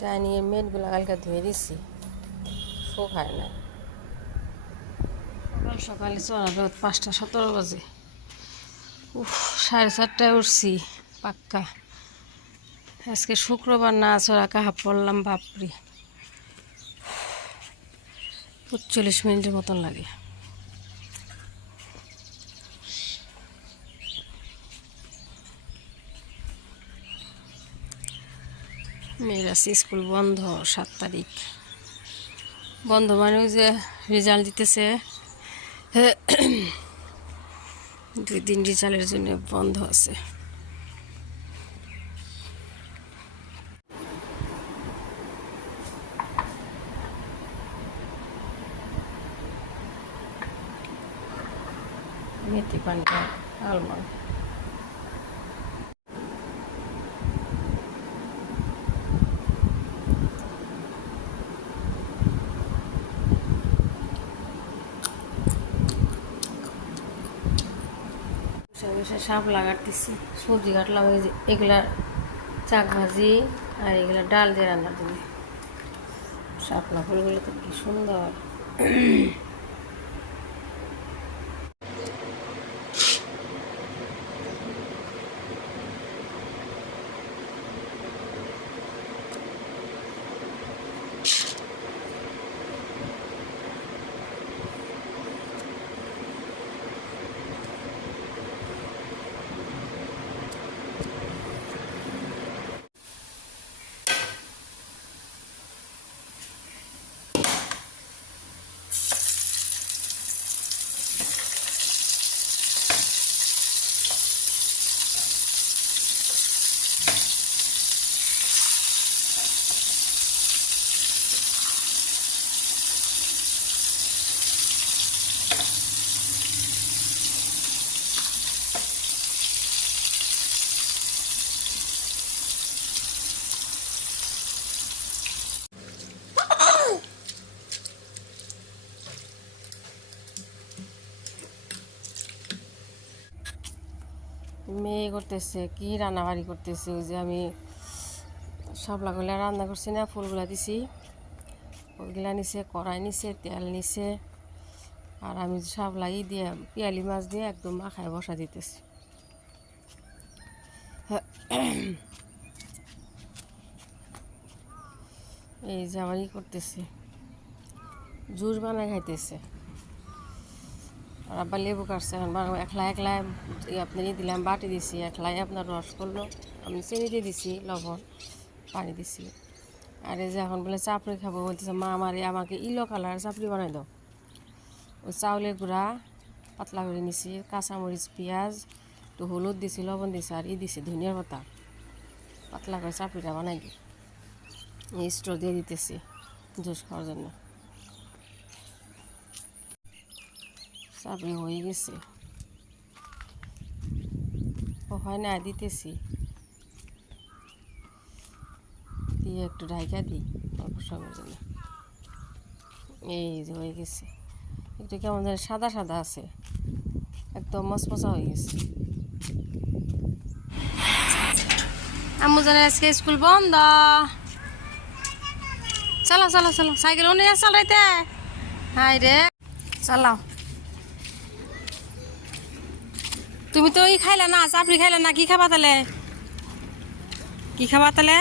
ডাইনিংয়ের মেটগুলো কালকে ধুয়ে দিচ্ছি, শুকায় না। সকাল সকালে চড়া রোদ 5টা 17 বাজে। 4:30টায় উঠছি পাক্কা। আজকে শুক্রবার না, চড়া কাহা পড়লাম বাপরি। 45 মিনিটের মতন লাগে। মেয়ের আছে স্কুল বন্ধ, 7 তারিখ বন্ধ, মানে ওই যে রেজাল্ট দিতেছে 2 দিন রেজাল্টের জন্য বন্ধ আছে। মেথি পানটা আলমন্ড শাক লাগাতেছি, সবজি কাটলাম। ওই যে এগুলা চাক ভাজি আর এগুলা ডাল দিয়ে রান্নার জন্য। শাপলা ফুলগুলো তো কি সুন্দর। মেয়ে করতেছে কি রান্নাবাড়ি করতেছে। ওই যে আমি শাপলাগুলা রান্না করছি না, ফুলগুলা দিছি, ওইগুলা নিছে, কড়াই নিছে, তেল নিছে। আর আমি শাপলা দিয়ে পিয়ালি মাছ দিয়ে একদম মাখায় বসা দিতেছি। এই যে আমার করতেছে, জুস বানায় খাইতেছে। আর আব্বা লেবু কাটছে, এখন একলা একলা আপনার দিলাম, বাটি দিছি, একলাই আপনার রস করলো, আমি চিনি দিয়ে দিছি, লবণ পানি দিছি। আর এই যে এখন বলে চাপড়ি খাবো, বলতেছে মা আমাকে ইলো কালার চাপড়ি বানাই দাও। ওই চাউলের গুঁড়া পাতলা করে নিছি, কাঁচামরিচ, পেঁয়াজ, একটু হলুদ দিছি, লবণ দিছি, আর দিছি ধনিয়ার পাতা, পাতলা করে চাপড়িটা বানাই দিই। এই স্ট্র দিয়ে দিতেছি জুস খাওয়ার জন্য। চাপড়ি হয়ে গেছে, হয় না, দিতেছি, দিয়ে একটু ঢাইকা দিই অল্প সময়ের জন্য। এই যে হয়ে গেছে, একটু কেমন যেন সাদা সাদা আছে, একদম মচমচা হয়ে গেছে। আম্মু জানে আজকে স্কুল বন্ধ। চলো চলো চলো, সাইকেল নিয়ে চালাইতে। হাই রে, চালাও। তুমি তো ই খাইলা না, চাপড়ি খাইলা না, কি খাবা তাহলে? কি খাবা তাহলে?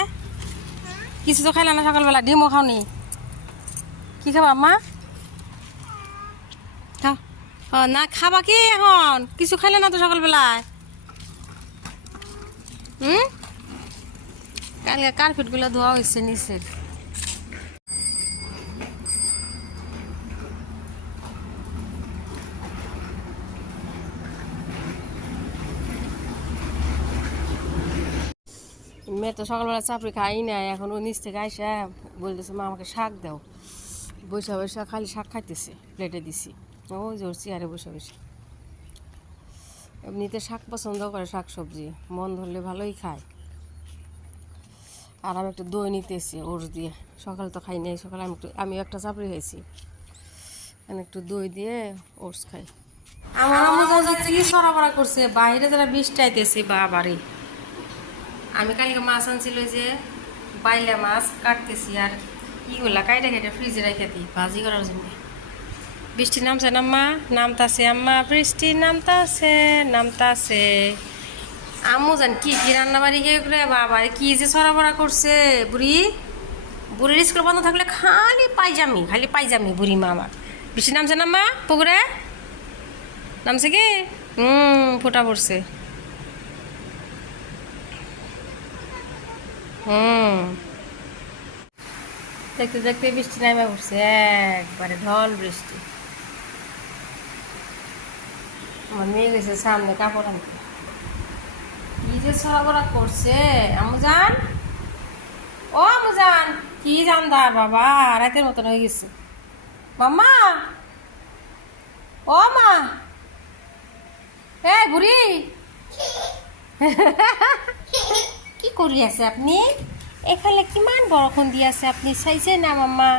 কিছু তো খাইলা না সকালবেলা, ডিমও খাওনি, কি খাবা আম্মা? খাও না, খাবা কি এখন? কিছু খাইলে না তো সকালবেলায়। কালকে কার্পেটগুলো ধোয়া হয়েছে নিচের। মেয়ে তো সকালবেলা চাপড়ি খাই নাই, এখন ও নিচ থেকে আইসা বলতেছে মা আমাকে শাক দাও। বৈশা বৈশা খালি শাক খাইতেছে, প্লেটে দিছি। ওই যে ওর চেয়ারে বসে বসে। এমনিতে শাক পছন্দ করে, শাক সবজি মন ধরলে ভালোই খায়। আর আমি একটু দই নিতেছি ওর দিয়ে, সকালে তো খাই নাই, সকালে আমি একটা চাপড়ি খাইছি, একটু দই দিয়ে ওটস খাই। আমার আম্মু কি সরাবরা করছে, বাইরে যারা বৃষ্টি আইতেছে বাবারে। আমি কালকে মাছ আনছিল যে বাইলা মাছ কাটতেছি আর ইগুলা কাইটা কেটে ফ্রিজে রেখে দিই ভাজি করার জন্য। বৃষ্টি নামছে না আম্মা? নামতাছে আম্মা, বৃষ্টি নামতাছে নামতাছে। আম্মু জান কি কি রান্না বাড়ি গিয়ে করে বাবা কি যে ছড়াবড়া করছে বুড়ি। বুড়ির স্কুল বন্ধ থাকলে খালি পাইজামি বুড়ি মা আমার। বৃষ্টি নামছে না আম্মা পুকুরে? নামছে কি? ফোটা পড়ছে। দেখতে দেখতে বৃষ্টি নামে পড়ছে, একবারে ঢল বৃষ্টি। আমার মেয়ে গেছে সামনে কাপড় আনতে। কি যে ছড়াবড়া করছে আমুজান, ও আমুজান, কি জানদার বাবা, রাতের মতন হয়ে গেছে। মাম্মা, ও মা, এ বুড়ি কি করি আছে আপনি? এখানে কিমান বরক্ষণ দিয়ে আছে আপনি চাইছে না মাম্মা?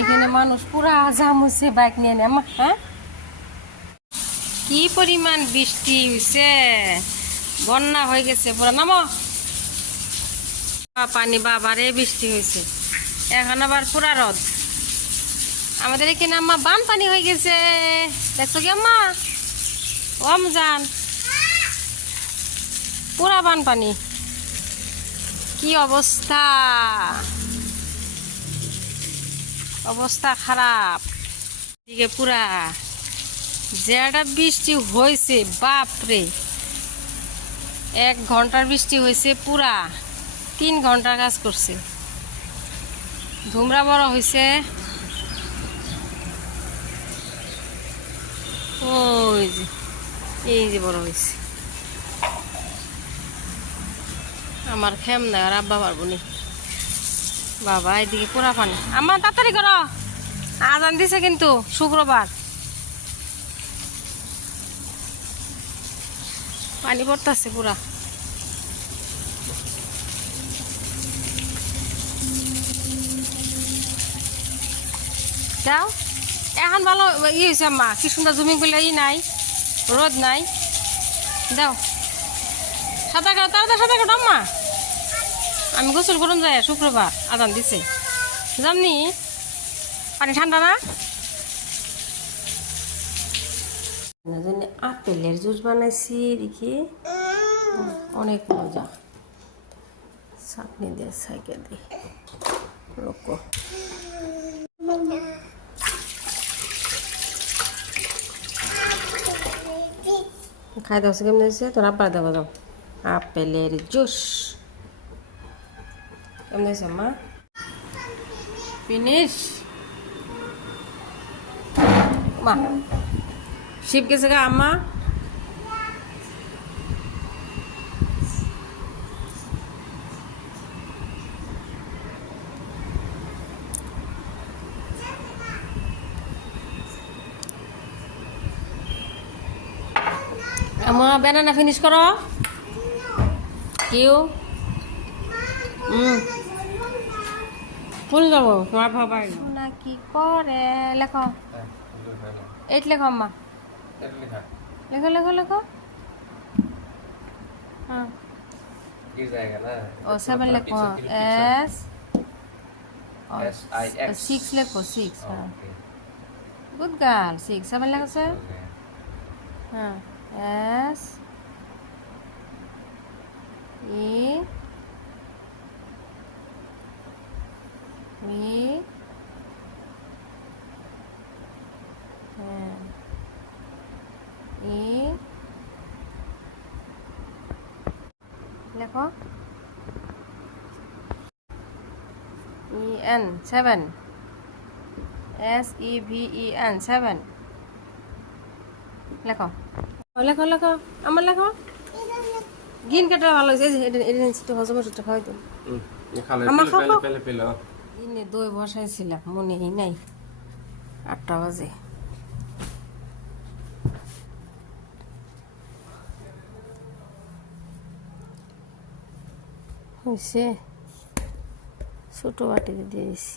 এখানে মানুষ পুরা জাম হচ্ছে বাইক নিয়ে নে আম্মা। হ্যাঁ, কি পরিমাণ বৃষ্টি হয়েছে, বন্যা হয়ে গেছে পুরা। নামো, পানি বাবারে বৃষ্টি হয়েছে, এখন আবার পুরা রদ। আমাদের এখানে আম্মা বান পানি হয়ে গেছে, দেখছো কি আম্মা? ওম যান, পুরা বান পানি, কি অবস্থা, অবস্থা খারাপ দিকে পুরা। যেটা বৃষ্টি হয়েছে বাপরে, 1 ঘন্টার বৃষ্টি হয়েছে, পুরা 3 ঘন্টার কাজ করছে। ধুমরা বড় হয়েছে, ওই যে এই যে বড় হয়েছে। আমার খেম না আর আব্বা পারবো নি। বাবা এদিকে পুরা পানি। আমার তাড়াতাড়ি করো, আজান দিছে কিন্তু শুক্রবার। পানি পড়তেছে পুরা। যাও, এখন ভালো ই হয়েছে আম্মা, কি সুন্দর জমি গুলো ই নাই, রোদ নাই। যাও সাঁতার কাটো, তাড়াতাড়ি সাঁতার কাটো আম্মা। আমি গোসল করুন যাই, শুক্রবার আজান দিছে জানি। পানি ঠান্ডা না? আপেলের জুস বানাইছি দেখি, অনেক মজা। চাটনি দিয়ে সাইকেল দিয়ে রকো খাই দাও, কেমন হয়েছে তোর আব্বার দেবো। দাও আপেলের জুস কেমন হয়েছে মা? ফিনিশ মা। শিব গেছে গা আম্মা? আম্মা ব্যানানা ফিনিশ করো। কেউ ফুল যাবো তোমার ভাবাই না কি করে। লেখো, 8 লেখো আম্মা, লেখো লেখো লেখো। হ্যাঁ ও 7 লেখো, S 6 লেখো, 6। হ্যাঁ গুড গার্ল, 6 7 লেখো স্যার। হ্যাঁ S E লেখো EN 7, SEVEN 7 লেখো লেখো লেখো আমার লেখো। গ্রিন কাটার ভালো হয়েছে, এটা হজম ওষুধটা খাওয়াই তো আমার। দিনে দই বসাইছিলাম মনেই নাই, 8টা বাজে। হয়েছে, ছোটো বাটিতে দিয়ে দিছি।